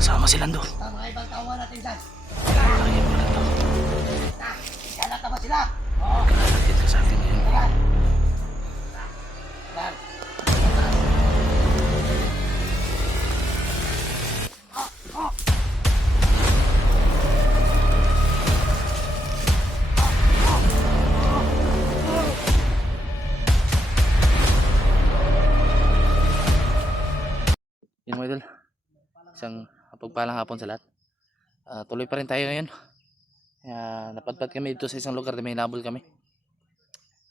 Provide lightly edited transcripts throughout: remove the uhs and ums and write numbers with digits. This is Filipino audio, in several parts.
Kasama si Lando. Mga ibang tawa natin dyan. Kaya mo Lando. Galata ba sila? Oo. Kalakit ka sa akin ngayon. Yan. Yan. Yun mga idol. Isang pagpalang hapon sa lahat. Tuloy pa rin tayo ngayon. Napadpad kami dito sa isang lugar na may nabol kami.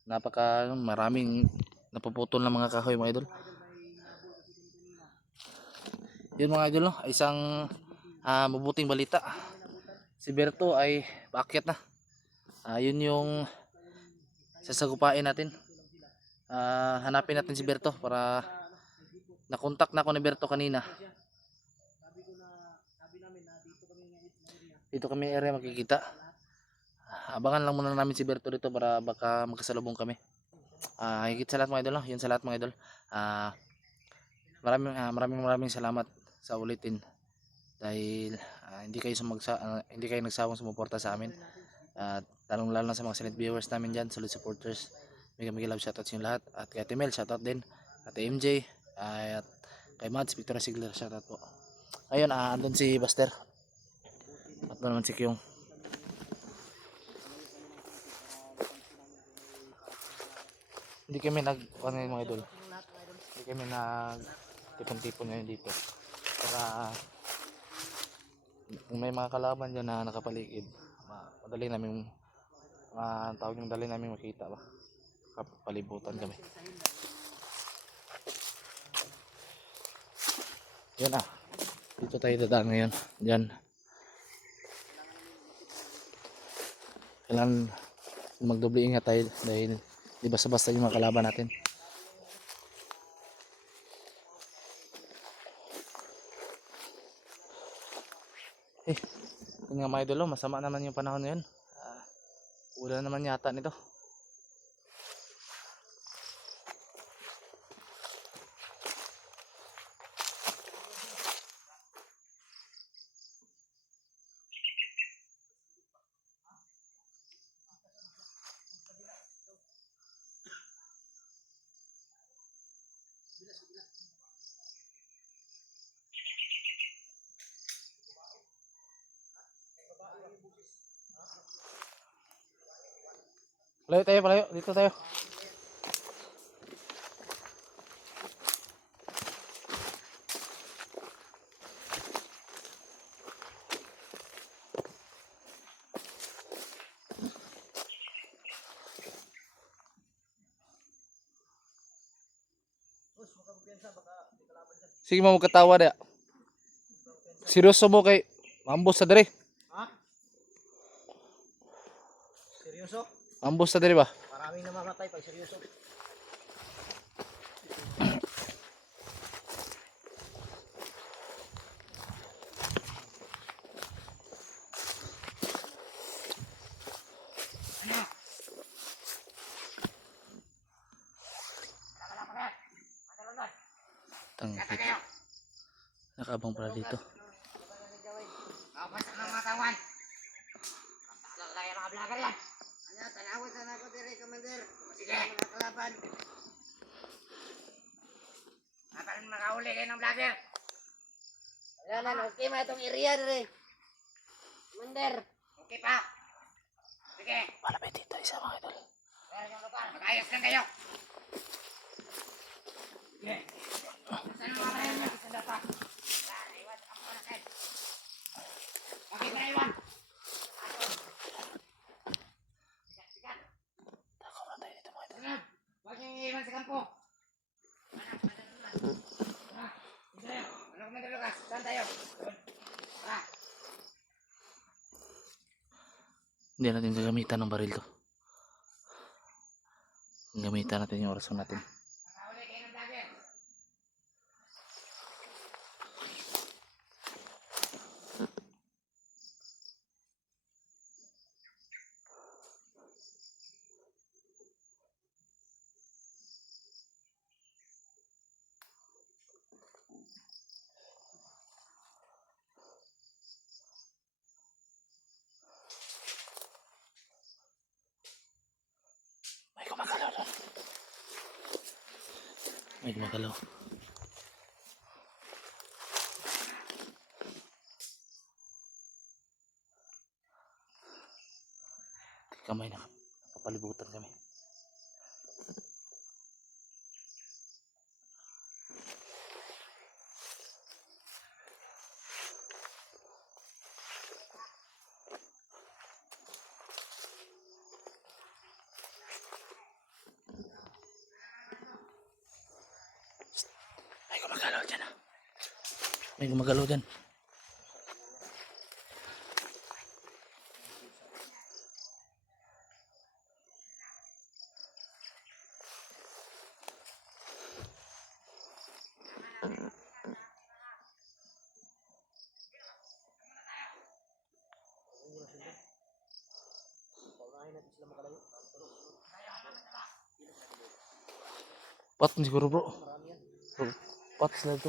Maraming napuputol ng mga kahoy mga idol. Yun mga idol, no? Isang mabuting balita. Si Berto ay paakyat na. Yun yung sasagupain natin. Hanapin natin si Berto para nakontak na ako ni Berto kanina. Dito kami area makikita. Abangan lang muna namin si Berto dito para baka magkasalubong kami. Higit sa lahat mga idol, no? Yun sa lahat mga idol. Maraming salamat sa ulitin dahil hindi kayo nagsawang sumuporta sa amin. Lalong lalo na sa mga silent viewers namin dyan, solid supporters. Mega love shoutout sa inyo lahat. At kay Ate Mel, shoutout din. Ate MJ, at kay Mads, Victoria Sigler, shoutout po. Ayun, andun si Buster. At naman si Kyung. Hindi kami mga idol. Hindi kami tipon-tipon ngayon dito. Para kung may mga kalaban dyan na nakapaligid, madali namin tawag yung dali namin makita ba. Kapalibutan kami. Yan dito tayo dadaan ngayon. Diyan. Kailangan magdoble ingat tayo dahil di basta-basta yung mga kalaban natin. Yun nga mga idolo, masama naman yung panahon ngayon. Ulan naman yata nito. Palayo, dito tayo. Sige mo katawa dia. Seryoso mo kay ambos sa diri. Ha? Seryoso? Ambos sa diri ba? Maraming namamatay pag seryoso. Tangkit. Nakaabang pala dito. Kapas ng mga kawan. Lalaki mga vlogger yan. Ano, tanawin sana ako diri, Commander. Sige. Mga kalaban. Natarin makahuli kayo ng vlogger. Ayan, okay ma itong area diri. Commander. Okay pa. Sige. Malapit dito isa mga idol. Meron yung lugar. Mag-ayos lang kayo. Sige. Saan mga kayo niya? Saan data? Iwan. Ang panakin. Bakit na iwan? Sikat. Tako na tayo dito mga idol. Sunod. Huwag niyong iiwan sa kampo. Ano Commander Lucas? Saan tayo? Hindi natin gagamitan ng baril to. Gamitan natin yung orason natin. Nakahuli kayo ng vlogger. May gumagalaw. Kamay na. Papalibutan kami. May gumagalaw dyan ah. May gumagalaw dyan. Pat siguro bro. Pat sila ito.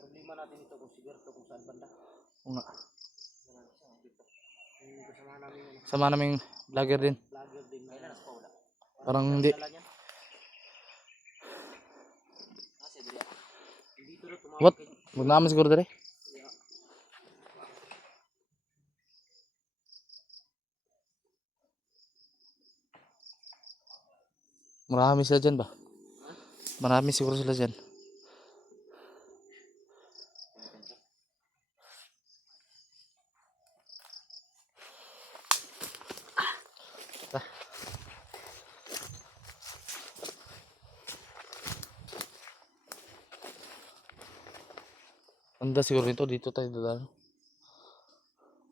Problema natin ito kung sigurto kung saan banda. Oo nga. Yung kasama namin Sama naming vlogger din. vlogger din na nasa Paula. Parang hindi. Dito na tumawag What? kay Huwag naman siguro dali. Marami sila dyan ba? Marami siguro sila dyan. Anda siguro nito dito tayo dadaan.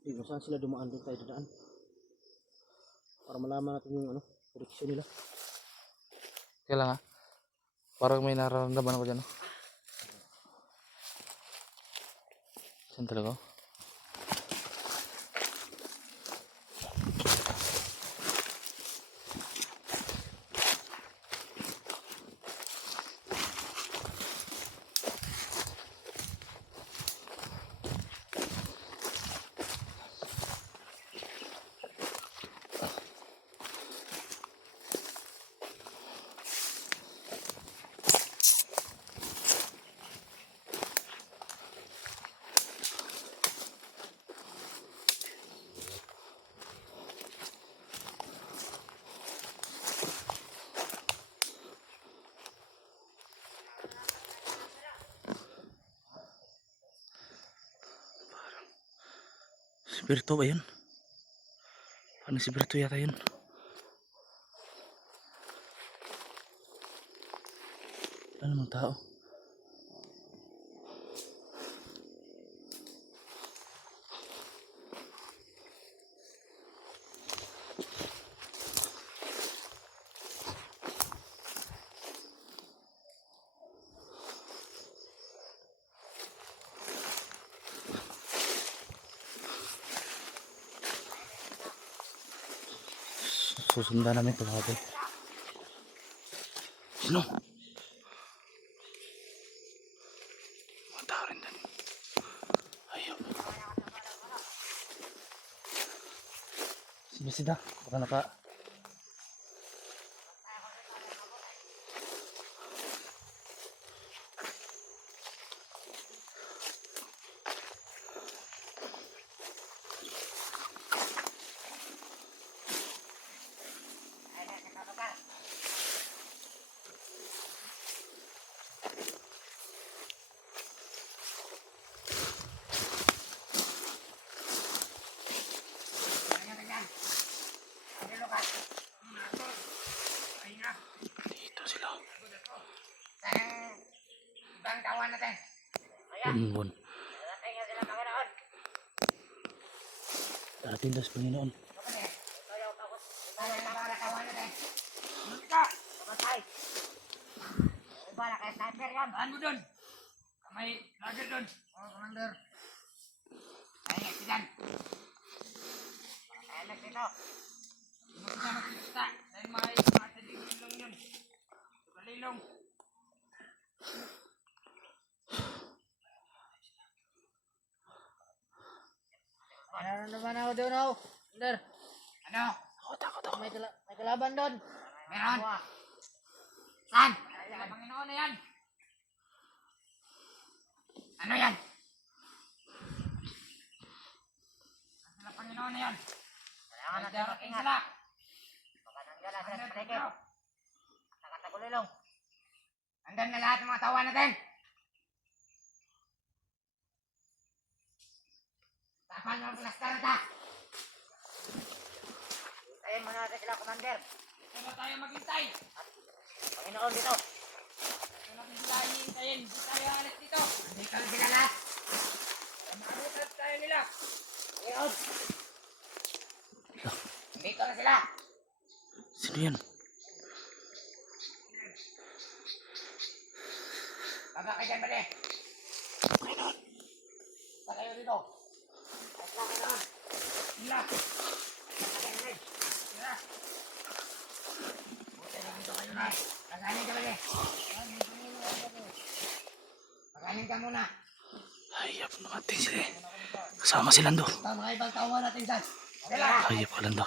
Kung saan sila dumaan doon tayo dadaan. Para malaman natin yung direksyon nila. Kaya lang ah. Parang may nararamdaman ako dyan. Oh. Saan talaga? Spirito ba yun? Parang spirito yata yun. Wala namang tao. Susundan namin ito natin. Sino? Mga tao rin din. Ayaw. Sida. Baka naka... Dito sila. Ibang kawan natin. Bunbun. Natin nga sila Panginoon. Dating das Panginoon. Ito yung kawan natin. Ika! Kamatay. Iba na kay sniper yan. Saan mo dun? May lager dun. Commander. Ay, sidan. Ay, dito. Hindi na makikita. Dahil matadigil lang yun. Tugalilong. Ano naman ako doon, oh? Commander. Ano? Takot ako. May kalaban doon. Meron. Saan? Sa Panginoon na yan. Ano yan? Sa Panginoon na yan. Kailangan natin mag-ingat. Baka nanggala sila sa paligid. Nakatagulilong. Andun na lahat ng mga tawa natin. Tapal mo ang plaster na. Tayin mo na natin sila, Commander. Dito na tayo maghintay. Panginoon dito. Dito natin sila hihintayin. Hindi tayo alis dito. Dito na sila lahat. Mabutat tayo nila. Panginoon. Dito na sila. Sino yan? Baba kayo dyan, bali. Baka kayo dito. Basta kayo doon. Sila. Sila. Buti na dito kayo na. Paganin ka, bali. Paganin ka muna. Hayop na natin sila. Kasama si Lando. Mga ibang tawa natin dyan. Sila. Hayop ka Lando.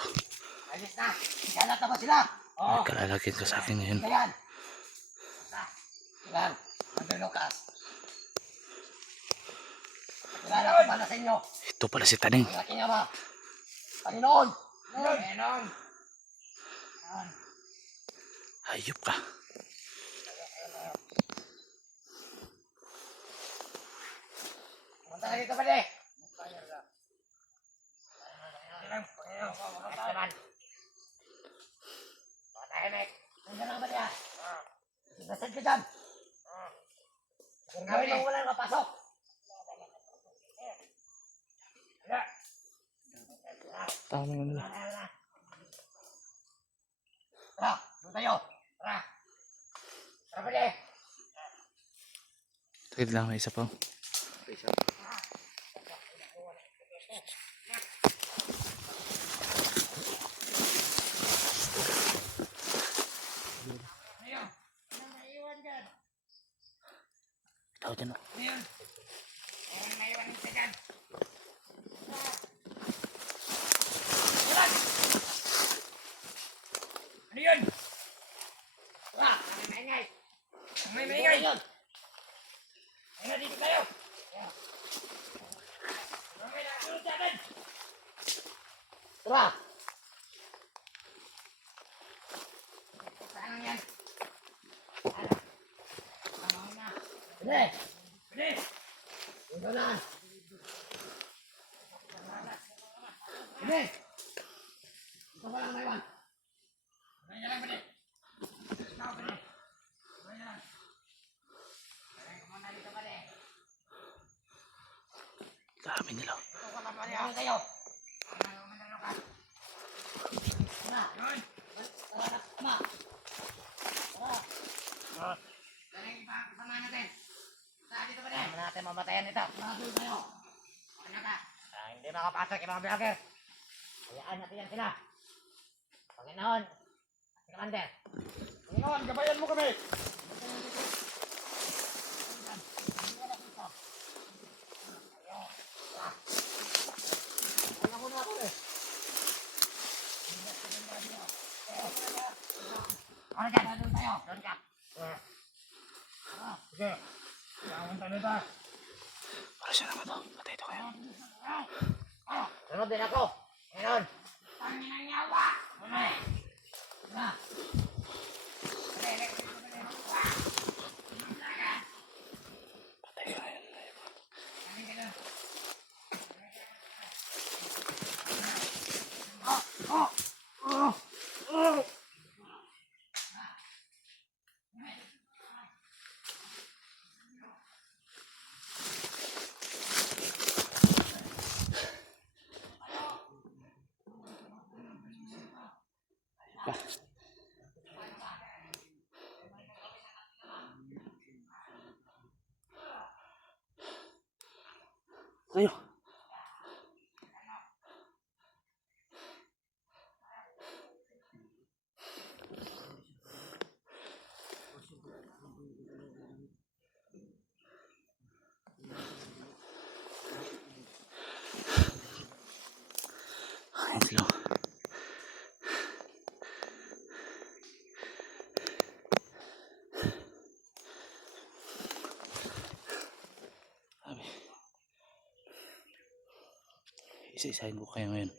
Alis na. Kalat na ba sila? Oo. Kalalagyan ka sa akin ngayon. Ayan. Basta. Silang. Andre Lucas. Kilala ko pala sa inyo. Ito pala si Taning. Ang aking ama. Panginoon. Panginoon. Hayop ka. Punta ka dito, pali. Tahimik. Nandiyan lang ba niya? Nasad ka dyan. Gawin mo wala mapasok. Tama nga nila. Tara, doon tayo. Tara. Tara, pali. Wait lang, may isa pa. Ikaw dyan o. Ngayon. Meron na iwan isa dyan. Ulan! Ano yun? May maingay. May maingay. Ayun, dito tayo. May nakasunod sa atin. Tara. Saan yan? Pwede! Pwede! Dito na! Pwede! Ito ko lang naiwan. Pwede na lang, pwede! Ikaw, pwede! Pwede na lang. Pwede ko muna dito, pwede! Dami nila. Ito ko lang, pwede! Ano kayo? Ano ko muna ka? Tara! Yun! Tara na! Tama! Tara! Tara yung iba kasama natin! Dito pa rin. Natin mamatayan ito. Pasok tayo. Ano ka? Hindi makapasok yung mga vlogger. Hayaan natin yan sila. Panginoon. Si Commander. Panginoon, gabayan mo kami. Ano ko na ako eh. Ano dyan? Doon tayo. Doon ka. Sige. Para siya naman to. Patay ito kayo. Sunod din ako. Ngayon. Tangin ang yawa. Mamay. Na. Patay ka ngayon. Tayo. Ayun sila. Isa-isahin ko kayo ngayon.